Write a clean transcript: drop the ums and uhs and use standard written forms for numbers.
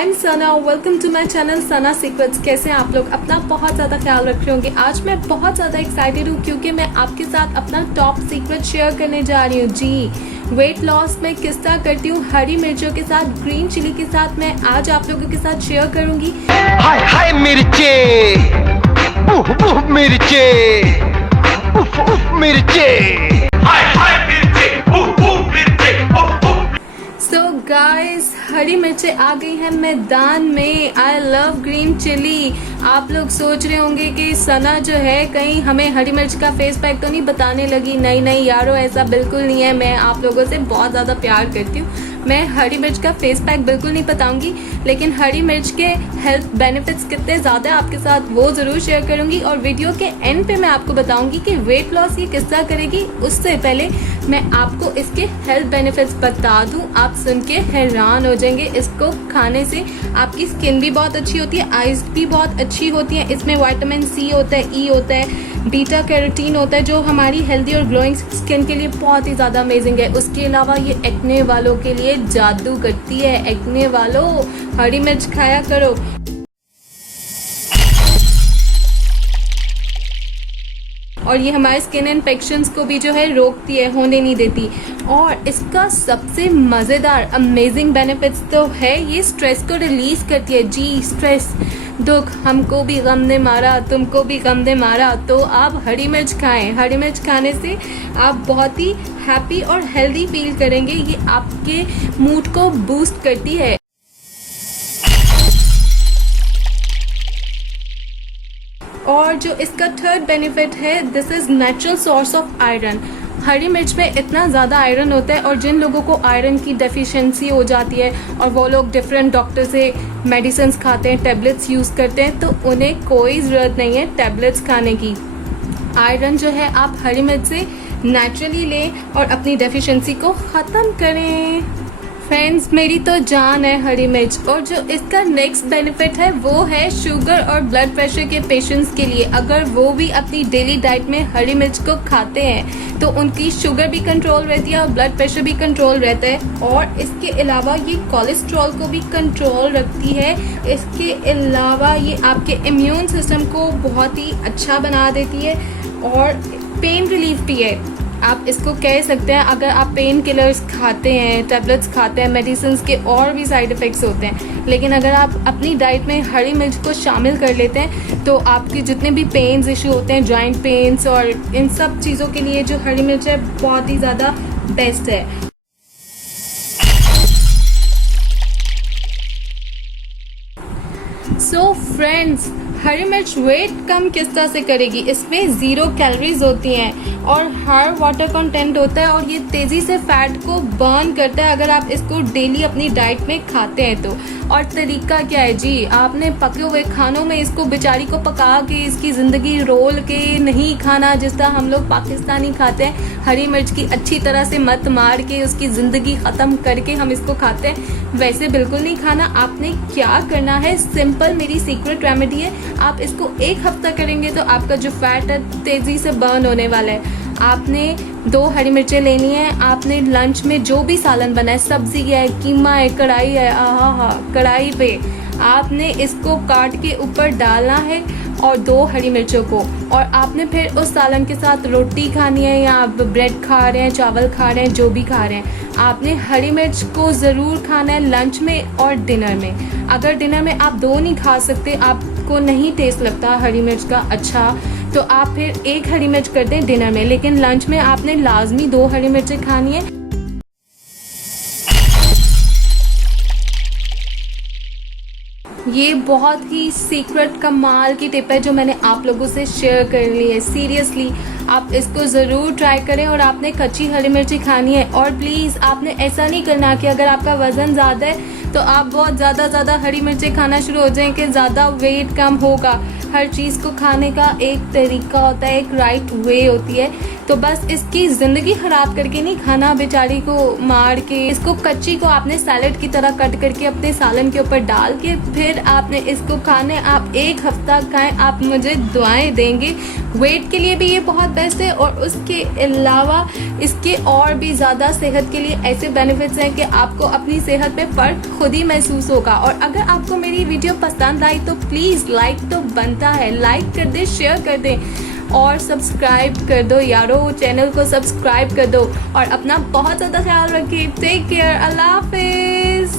I am Sana, welcome to my channel Sana secrets. कैसे हैं आप लोग? अपना बहुत ज़्यादा ख्याल रख रहे होंगे। आज मैं बहुत ज़्यादा एक्साइटेड हूँ क्योंकि मैं आपके साथ अपना टॉप सीक्रेट शेयर करने जा रही हूँ। जी, वेट लॉस में किस तरह करती हूँ हरी मिर्चों के साथ, ग्रीन चिली के साथ मैं आज आप लोगों के साथ शेयर करूँगी। हाय हाय मिर्चे, उफ उफ मिर्चे, उफ उफ मिर्चे, हाय हाय मिर्चे, उफ उफ मिर्चे, उफ उफ। सो गाइस, हरी मिर्चें आ गई हैं मैदान में। I love green chilli. आप लोग सोच रहे होंगे कि सना जो है कहीं हमें हरी मिर्च का फेस पैक तो नहीं बताने लगी। नहीं नहीं यारो, ऐसा बिल्कुल नहीं है। मैं आप लोगों से बहुत ज़्यादा प्यार करती हूँ। मैं हरी मिर्च का फेस पैक बिल्कुल नहीं बताऊंगी, लेकिन हरी मिर्च के हेल्थ बेनिफिट्स कितने ज़्यादा आपके साथ वो ज़रूर शेयर करूंगी। और वीडियो के एंड पे मैं आपको बताऊंगी कि वेट लॉस ये किस तरह करेगी। उससे पहले मैं आपको इसके हेल्थ बेनिफिट्स बता दूं, आप सुन के हैरान हो जाएंगे। इसको खाने से आपकी स्किन भी बहुत अच्छी होती है, आइज भी बहुत अच्छी होती है। इसमें विटामिन सी होता है, ई होता है, बीटा कैरोटीन होता है, जो हमारी हेल्दी और ग्लोइंग स्किन के लिए बहुत ही ज़्यादा अमेजिंग है। उसके अलावा ये एक्ने वालों के लिए जादू करती है। एक्ने वालों, हरी मिर्च खाया करो। और ये हमारे स्किन इन्फेक्शंस को भी जो है रोकती है, होने नहीं देती। और इसका सबसे मज़ेदार अमेजिंग बेनिफिट्स तो है ये स्ट्रेस को रिलीज करती है। जी, स्ट्रेस, दुख, हमको भी गम ने मारा, तुमको भी गम ने मारा, तो आप हरी मिर्च खाएं। हरी मिर्च खाने से आप बहुत ही हैप्पी और हेल्दी फील करेंगे। ये आपके मूड को बूस्ट करती है। और जो इसका थर्ड बेनिफिट है, this is natural source of iron. हरी मिर्च में इतना ज़्यादा आयरन होता है, और जिन लोगों को आयरन की डेफिशिएंसी हो जाती है और वो लोग डिफरेंट डॉक्टर से मेडिसिन खाते हैं, टैबलेट्स यूज़ करते हैं, तो उन्हें कोई ज़रूरत नहीं है टैबलेट्स खाने की। आयरन जो है आप हरी मिर्च से नेचुरली लें और अपनी डेफिशिएंसी को ख़त्म करें। फ्रेंड्स, मेरी तो जान है हरी मिर्च। और जो इसका नेक्स्ट बेनिफिट है वो है शुगर और ब्लड प्रेशर के पेशेंट्स के लिए। अगर वो भी अपनी डेली डाइट में हरी मिर्च को खाते हैं तो उनकी शुगर भी कंट्रोल रहती है और ब्लड प्रेशर भी कंट्रोल रहता है। और इसके अलावा ये कोलेस्ट्रॉल को भी कंट्रोल रखती है। इसके अलावा ये आपके इम्यून सिस्टम को बहुत ही अच्छा बना देती है और पेन रिलीफ भी है। आप इसको कह सकते हैं, अगर आप पेन किलर्स खाते हैं, टैबलेट्स खाते हैं, मेडिसिन के और भी साइड इफ़ेक्ट्स होते हैं, लेकिन अगर आप अपनी डाइट में हरी मिर्च को शामिल कर लेते हैं तो आपके जितने भी पेन्स इशू होते हैं, जॉइंट पेन्स और इन सब चीज़ों के लिए जो हरी मिर्च है बहुत ही ज़्यादा बेस्ट है। सो फ्रेंड्स, हरी मिर्च वेट कम किस तरह से करेगी? इसमें 0 कैलोरीज होती हैं और हाई वाटर कंटेंट होता है, और ये तेज़ी से फैट को बर्न करता है अगर आप इसको डेली अपनी डाइट में खाते हैं तो। और तरीका क्या है जी? आपने पके हुए खानों में इसको बेचारी को पका के, इसकी ज़िंदगी रोल के नहीं खाना जिस तरह हम लोग पाकिस्तानी खाते हैं। हरी मिर्च की अच्छी तरह से मत मार के उसकी ज़िंदगी ख़त्म करके हम इसको खाते हैं, वैसे बिल्कुल नहीं खाना। आपने क्या करना है, सिंपल मेरी सीक्रेट रेमेडी है। आप इसको 1 हफ्ता करेंगे तो आपका जो फैट है तेज़ी से बर्न होने वाला है। आपने 2 हरी मिर्चें लेनी है। आपने लंच में जो भी सालन बना है, सब्जी है, कीमा है, कढ़ाई है, आहा, कढ़ाई पे आपने इसको काट के ऊपर डालना है और 2 हरी मिर्चों को। और आपने फिर उस सालन के साथ रोटी खानी है, या आप ब्रेड खा रहे हैं, चावल खा रहे हैं, जो भी खा रहे हैं, आपने हरी मिर्च को ज़रूर खाना है लंच में और डिनर में। अगर डिनर में आप 2 नहीं खा सकते, आपको नहीं टेस्ट लगता हरी मिर्च का अच्छा, तो आप फिर 1 हरी मिर्च कर दें डिनर में, लेकिन लंच में आपने लाजमी 2 हरी मिर्चें खानी है। ये बहुत ही सीक्रेट कमाल की टिप है जो मैंने आप लोगों से शेयर कर ली है। सीरियसली आप इसको ज़रूर ट्राई करें। और आपने कच्ची हरी मिर्ची खानी है। और प्लीज़ आपने ऐसा नहीं करना कि अगर आपका वज़न ज़्यादा है तो आप बहुत ज़्यादा हरी मिर्ची खाना शुरू हो जाएं कि ज़्यादा वेट कम होगा। हर चीज़ को खाने का एक तरीका होता है, एक राइट वे होती है। तो बस इसकी ज़िंदगी ख़राब करके नहीं खाना, बेचारी को मार के। इसको कच्ची को आपने सैलेड की तरह कट करके अपने सालन के ऊपर डाल के फिर आपने इसको खाने, आप 1 हफ्ता खाएं, आप मुझे दुआएं देंगे। वेट के लिए भी ये बहुत बेस्ट है और उसके अलावा इसके और भी ज़्यादा सेहत के लिए ऐसे बेनिफिट्स हैं कि आपको अपनी सेहत पे फ़र्क खुद ही महसूस होगा। और अगर आपको मेरी वीडियो पसंद आई तो प्लीज़ लाइक तो बनता है, लाइक कर दें, शेयर कर दें और सब्सक्राइब कर दो यारो, चैनल को सब्सक्राइब कर दो और अपना बहुत ज़्यादा ख्याल रखिए। टेक केयर, अल्लाह हाफिज़।